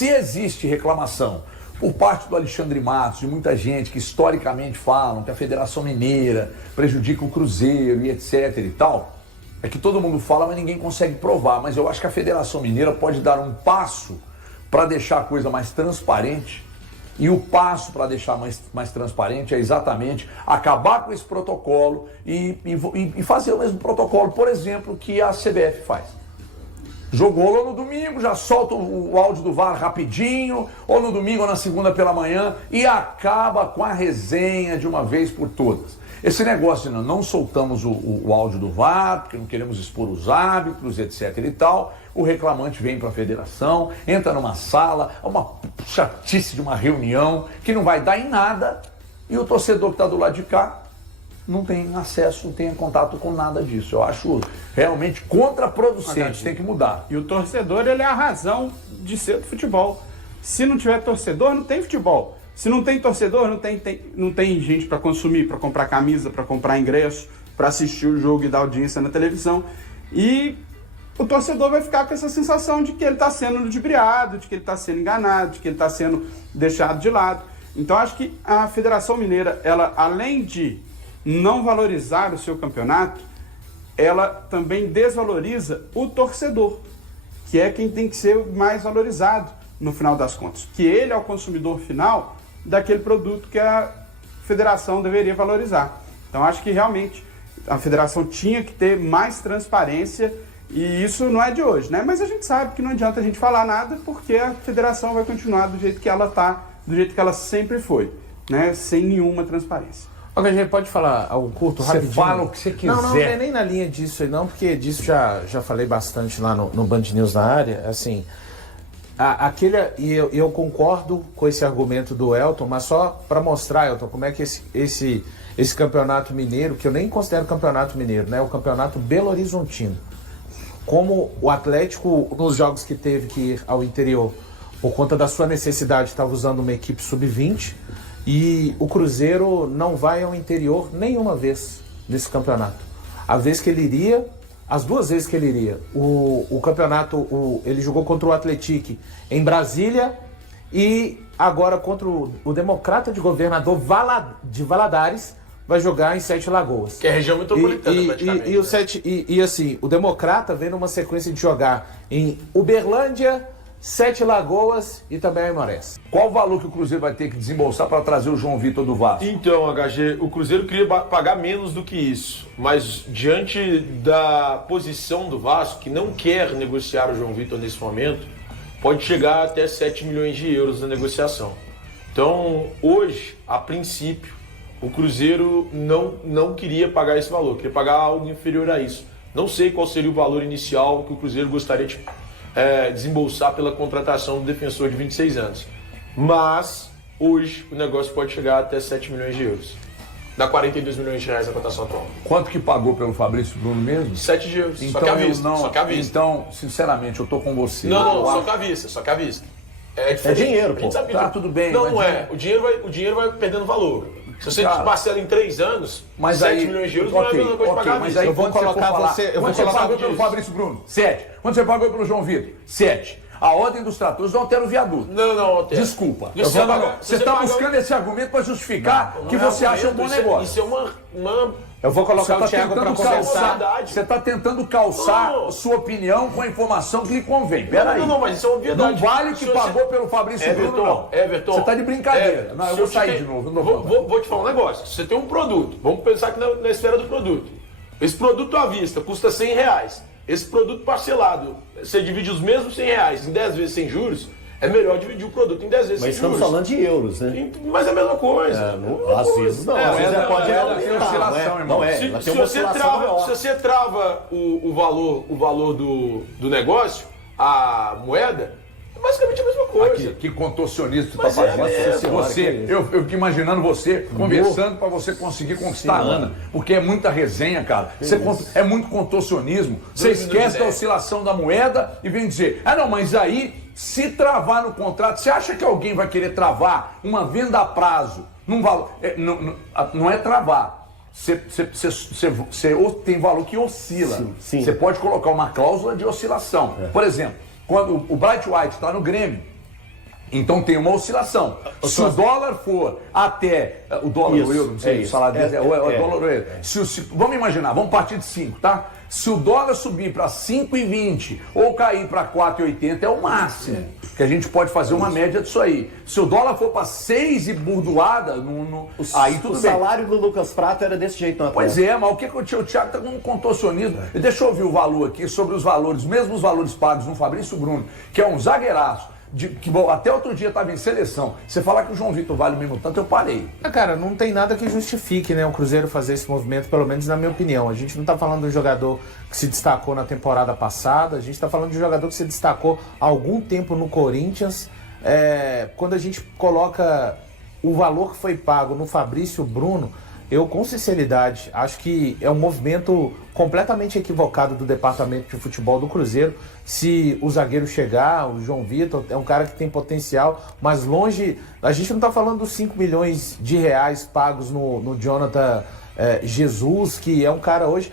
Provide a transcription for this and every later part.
se existe reclamação por parte do Alexandre Matos, de muita gente que historicamente falam que a Federação Mineira prejudica o Cruzeiro e etc e tal, é que todo mundo fala, mas ninguém consegue provar. Mas eu acho que a Federação Mineira pode dar um passo para deixar a coisa mais transparente. E o passo para deixar mais transparente é exatamente acabar com esse protocolo e fazer o mesmo protocolo, por exemplo, que a CBF faz. Jogou lá no domingo, já solta o áudio do VAR rapidinho, ou no domingo ou na segunda pela manhã, e acaba com a resenha de uma vez por todas. Esse negócio de não soltamos o áudio do VAR, porque não queremos expor os árbitros, etc e tal, o reclamante vem para a federação, entra numa sala, uma chatice de uma reunião, que não vai dar em nada, e o torcedor que está do lado de cá não tem acesso, não tem contato com nada disso. Eu acho realmente contraproducente, tem que mudar. E o torcedor, ele é a razão de ser do futebol. Se não tiver torcedor, não tem futebol. Se não tem torcedor, não tem gente para consumir, para comprar camisa, para comprar ingresso, para assistir o jogo e dar audiência na televisão. E o torcedor vai ficar com essa sensação de que ele está sendo ludibriado, de que ele está sendo enganado, de que ele está sendo deixado de lado. Então, acho que a Federação Mineira, ela, além de não valorizar o seu campeonato, ela também desvaloriza o torcedor, que é quem tem que ser mais valorizado no final das contas, que ele é o consumidor final daquele produto que a federação deveria valorizar. Então acho que realmente a federação tinha que ter mais transparência, e isso não é de hoje, né? Mas a gente sabe que não adianta a gente falar nada, porque a federação vai continuar do jeito que ela está, do jeito que ela sempre foi, né? Sem nenhuma transparência. A gente pode falar algo curto, rapidinho? Você fala o que você quiser. Não é nem na linha disso aí não, porque disso já falei bastante lá no Band News na área, assim, eu concordo com esse argumento do Elton, mas só para mostrar, Elton, como é que esse campeonato mineiro, que eu nem considero campeonato mineiro, né, o campeonato belo-horizontino, como o Atlético, nos jogos que teve que ir ao interior, por conta da sua necessidade, estava usando uma equipe sub-20, e o Cruzeiro não vai ao interior nenhuma vez nesse campeonato. A vez que ele iria, as duas vezes que ele iria, o campeonato, ele jogou contra o Atlético em Brasília e agora contra o Democrata de Governador de Valadares, vai jogar em Sete Lagoas. Que é a região metropolitana, praticamente. E assim, o Democrata vem numa sequência de jogar em Uberlândia, Sete Lagoas e também Aimorés. Qual o valor que o Cruzeiro vai ter que desembolsar para trazer o João Vitor do Vasco? Então, HG, o Cruzeiro queria pagar menos do que isso, mas diante da posição do Vasco, que não quer negociar o João Vitor nesse momento, pode chegar até 7 milhões de euros na negociação. Então, hoje, a princípio, o Cruzeiro não queria pagar esse valor, queria pagar algo inferior a isso. Não sei qual seria o valor inicial que o Cruzeiro gostaria de desembolsar pela contratação do defensor de 26 anos. Mas, hoje, o negócio pode chegar até 7 milhões de euros. Dá 42 milhões de reais a cotação atual. Quanto que pagou pelo Fabrício Bruno mesmo? 7 de euros, Então, só que à vista. Só que à vista. Então, sinceramente, eu tô com você. Não, só que à vista, só que à vista. É dinheiro, pô. Tá, tudo bem. Não é. O dinheiro vai perdendo valor. Se você parcela em 3 anos, mas 7 milhões de euros não é a mesma coisa de pagar à mas vista. aí eu vou colocar você... Quanto você pagou pelo Fabrício Bruno? 7. Quanto você pagou pelo João Vitor? 7. A ordem dos tratores não altera o viaduto. Não altera. Desculpa. Você está buscando esse argumento para justificar que você acha um bom negócio. Isso é uma... Eu vou colocar o Thiago para conversar. Você está tentando calçar sua opinião com a informação que lhe convém. Peraí. Não, mas isso é obviedade. Não vale o que pagou pelo Fabrício Bruno, não. Everton. Você está de brincadeira. Não, eu vou sair de novo. Vou te falar um negócio. Você tem um produto. Vamos pensar aqui na esfera do produto. Esse produto à vista custa 100 reais. Esse produto parcelado, você divide os mesmos 100 reais em 10 vezes sem juros, é melhor dividir o produto em 10 vezes sem juros. Mas estamos falando de euros, né? Mas é a mesma coisa. Às vezes não. Às vezes pode oscilação, irmão. Se você trava o valor do negócio, a moeda, é basicamente a mesma coisa. Aqui, que contorcionista você está fazendo. Eu fico imaginando você conversando para você conseguir conquistar a Ana. Porque é muita resenha, cara. É muito contorcionismo. Você esquece da oscilação da moeda e vem dizer, não, mas aí, se travar no contrato, você acha que alguém vai querer travar uma venda a prazo num valor? Não é travar. Você tem valor que oscila. Sim. Você pode colocar uma cláusula de oscilação. Por exemplo, quando o Bright White está no Grêmio, Então tem uma oscilação. Se o dólar for até. O dólar, Isso, o euro, não sei, é o salário deles é o dólar ou euro. é. Vamos imaginar, vamos partir de 5, tá? Se o dólar subir para 5,20 ou cair para 4,80 é o máximo. Que a gente pode fazer uma média disso aí. Se o dólar for para 6 e burdoada, aí tudo o bem. salário do Lucas Prato era desse jeito, não Pois é, mas o que o Thiago está com um contorcionismo? Deixa eu ouvir o valor aqui sobre os valores, mesmos valores pagos no Fabrício Bruno, que é um zagueiraço. Que até outro dia estava em seleção. Você falar que o João Vitor vale o mesmo tanto, eu parei. Cara, não tem nada que justifique, né, o Cruzeiro fazer esse movimento, pelo menos na minha opinião. A gente não tá falando de um jogador que se destacou na temporada passada, a gente tá falando de um jogador que se destacou há algum tempo no Corinthians. Quando a gente coloca o valor que foi pago no Fabrício Bruno, eu, com sinceridade, acho que é um movimento completamente equivocado do departamento de futebol do Cruzeiro. Se o zagueiro chegar, o João Vitor é um cara que tem potencial, mas longe... A gente não está falando dos 5 milhões de reais pagos no Jonathan Jesus, que é um cara hoje...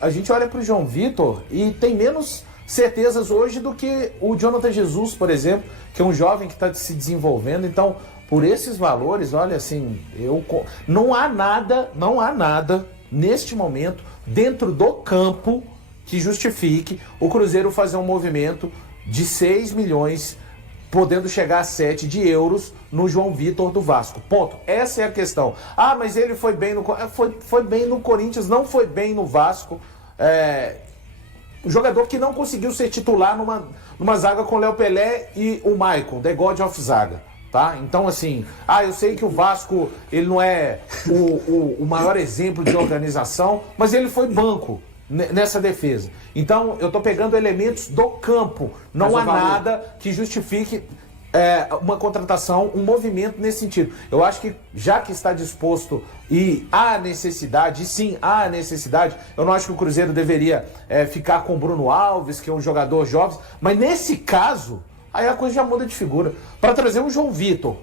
A gente olha para o João Vitor e tem menos certezas hoje do que o Jonathan Jesus, por exemplo, que é um jovem que está se desenvolvendo. Então, por esses valores, olha, assim, não há nada neste momento dentro do campo que justifique o Cruzeiro fazer um movimento de 6 milhões, podendo chegar a 7 de euros no João Vitor do Vasco. Ponto. Essa é a questão. Ah, mas ele foi bem foi bem no Corinthians, não foi bem no Vasco. Um jogador que não conseguiu ser titular numa zaga com Léo Pelé e o Maicon, The God of Zaga. Tá? Então, assim, eu sei que o Vasco ele não é o maior exemplo de organização, mas ele foi banco nessa defesa. Então, eu tô pegando elementos do campo. Não há nada que justifique uma contratação, um movimento nesse sentido. Eu acho que, já que está disposto e há necessidade, eu não acho que o Cruzeiro deveria ficar com o Bruno Alves, que é um jogador jovem, mas nesse caso... Aí a coisa já muda de figura. Para trazer um João Vitor,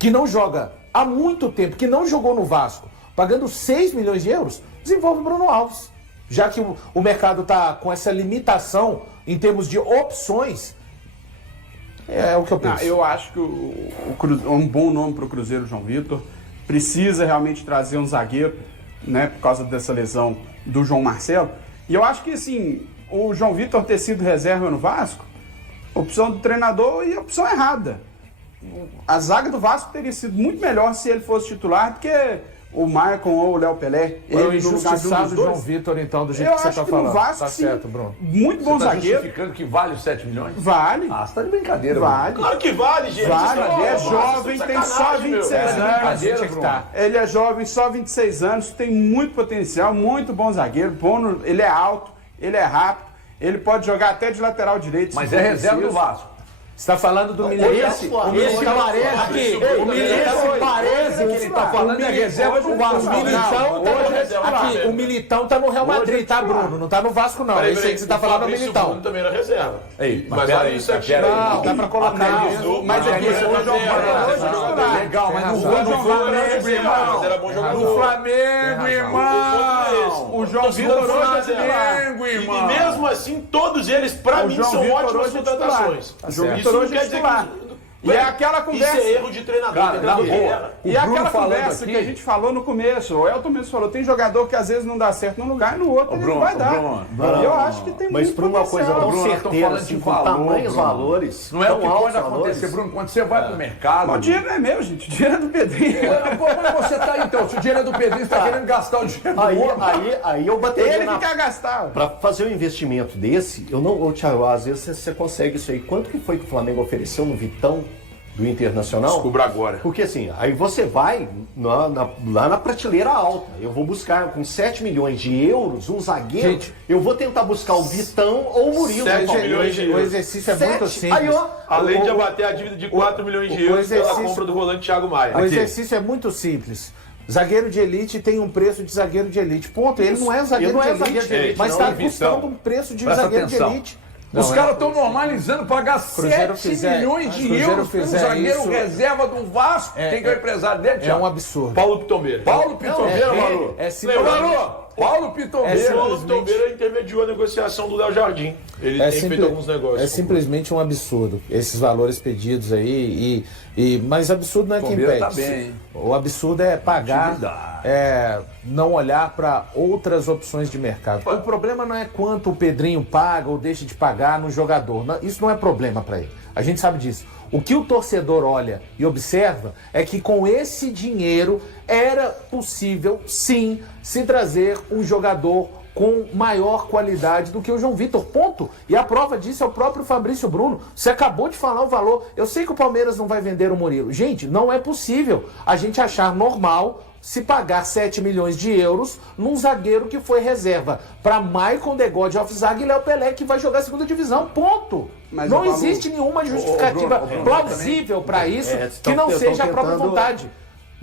que não joga há muito tempo, que não jogou no Vasco, pagando 6 milhões de euros, desenvolve o Bruno Alves. Já que o mercado está com essa limitação em termos de opções, é o que eu penso. Eu acho que um bom nome para o Cruzeiro, João Vitor. Precisa realmente trazer um zagueiro, né, por causa dessa lesão do João Marcelo. E eu acho que, assim, o João Vitor ter sido reserva no Vasco, opção do treinador e opção errada. A zaga do Vasco teria sido muito melhor se ele fosse titular do que o Maicon ou o Léo Pelé. Ele injustiçado o João Vitor, então, do jeito que você está falando. Vasco, tá certo, Bruno. Muito bom Você tá zagueiro. justificando que vale os 7 milhões? Vale. Você tá de brincadeira, Vale. Claro que vale, gente. Vale, Isso ele é nossa, jovem, tem só 26 anos. Ele é jovem, só 26 anos, tem muito potencial, muito bom zagueiro, ele é alto, ele é rápido, ele pode jogar até de lateral direito. Mas é reserva do Vasco. Você está falando do Militão? O Militão parece que ele está falando da reserva do Vasco. O Militão está no Real Madrid, tá, Bruno? Não está no Vasco, não. Esse aí que você está falando é o Militão. Bruno também era reserva. Mas olha isso aqui. Não, dá pra colocar. Mas aqui, o João Vitor legal, mas no Flamengo, irmão. Era bom jogador. No Flamengo, irmão. O João Vitor hoje é Flamengo, E irmão. mesmo assim, todos eles, pra mim, são ótimas contratações. O João Isso Vitor não hoje é quer dizer titular. que... E é aquela conversa. Isso é erro de treinador. Cara, na boa. E O Bruno aquela falando conversa aqui- que a gente falou no começo, o Elton mesmo falou, tem jogador que às vezes não dá certo num lugar e no outro ele Bruno, não vai dar. Bruno, E eu acho que tem Mas muito para uma coisa potencial. tão Bruno, nós estamos certeira, falando assim, de com valor, tamanhos Bruno. valores, Não é o tão que altos pode acontecer, valores. Bruno. Quando você vai pro mercado... O dinheiro não é meu, gente. O dinheiro é do Pedrinho. Pô, mas você tá aí, então. Se o dinheiro é do Pedrinho, você tá querendo gastar o dinheiro do outro. Aí eu bateria Ele que quer gastar. Para fazer um investimento desse, eu não... Thiago, às vezes você consegue isso aí. Quanto que foi que o Flamengo ofereceu no Vitão do Internacional? Descubra agora. Porque assim, aí você vai lá na prateleira alta. Eu vou buscar com 7 milhões de euros um zagueiro. Gente, eu vou tentar buscar o Vitão ou o Murilo. 7 do Palmeiras. milhões de euros. O exercício é muito Sete? simples. Aí, ó, Além de abater a dívida de 4 milhões de euros pela exercício- compra do volante Thiago Maia. O exercício é muito simples. Zagueiro de elite tem um preço de zagueiro de elite. Ponto. Ele não é zagueiro, Ele não de, é elite, zagueiro de elite, mas não, está Vitão. custando um preço de Presta zagueiro atenção. de elite. Os caras estão normalizando pagar 7 milhões de Cruzeiro euros pelo fizer zagueiro isso- reserva do Vasco. Quem que é o empresário dele, É Thiago? um absurdo. Paulo Pitombeira. Paulo Pitombeira, Malu. É Ô, simplesmente... Malu, Paulo Pitombeira. O Paulo Pitombeira intermediou a negociação do Léo Jardim. Ele tem feito alguns negócios. É simplesmente um absurdo esses valores pedidos aí. Mas absurdo não é quem pede. Tá bem, o absurdo é pagar, não olhar para outras opções de mercado. O problema não é quanto o Pedrinho paga ou deixa de pagar no jogador. Isso não é problema para ele. A gente sabe disso. O que o torcedor olha e observa é que com esse dinheiro era possível, sim, se trazer um jogador com maior qualidade do que o João Vitor, ponto. E a prova disso é o próprio Fabrício Bruno. Você acabou de falar o valor. Eu sei que o Palmeiras não vai vender o Murilo. Gente, não é possível a gente achar normal se pagar 7 milhões de euros num zagueiro que foi reserva para Maicon, The God of Zague e Léo Pelé, que vai jogar a segunda divisão, ponto. Mas não existe nenhuma justificativa plausível para isso que não seja a própria vontade.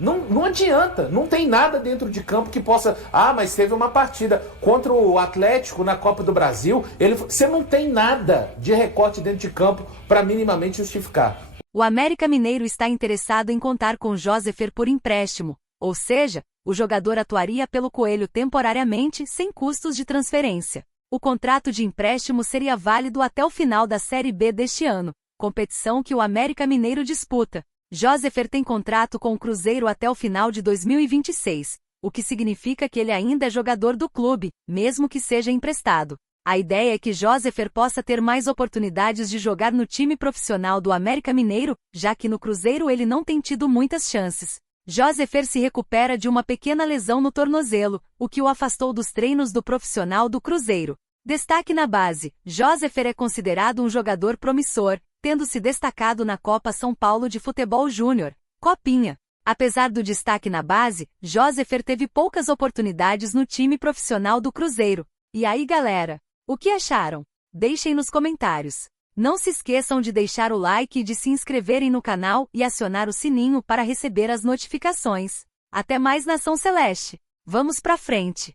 Não adianta, não tem nada dentro de campo que possa... mas teve uma partida contra o Atlético na Copa do Brasil, você não tem nada de recorte dentro de campo para minimamente justificar. O América Mineiro está interessado em contar com Josefer por empréstimo, ou seja, o jogador atuaria pelo Coelho temporariamente sem custos de transferência. O contrato de empréstimo seria válido até o final da Série B deste ano, competição que o América Mineiro disputa. Josefer tem contrato com o Cruzeiro até o final de 2026, o que significa que ele ainda é jogador do clube, mesmo que seja emprestado. A ideia é que Josefer possa ter mais oportunidades de jogar no time profissional do América Mineiro, já que no Cruzeiro ele não tem tido muitas chances. Josefer se recupera de uma pequena lesão no tornozelo, o que o afastou dos treinos do profissional do Cruzeiro. Destaque na base: Josefer é considerado um jogador promissor, tendo se destacado na Copa São Paulo de Futebol Júnior, Copinha. Apesar do destaque na base, Josefer teve poucas oportunidades no time profissional do Cruzeiro. E aí, galera? O que acharam? Deixem nos comentários. Não se esqueçam de deixar o like e de se inscreverem no canal e acionar o sininho para receber as notificações. Até mais, Nação Celeste! Vamos pra frente!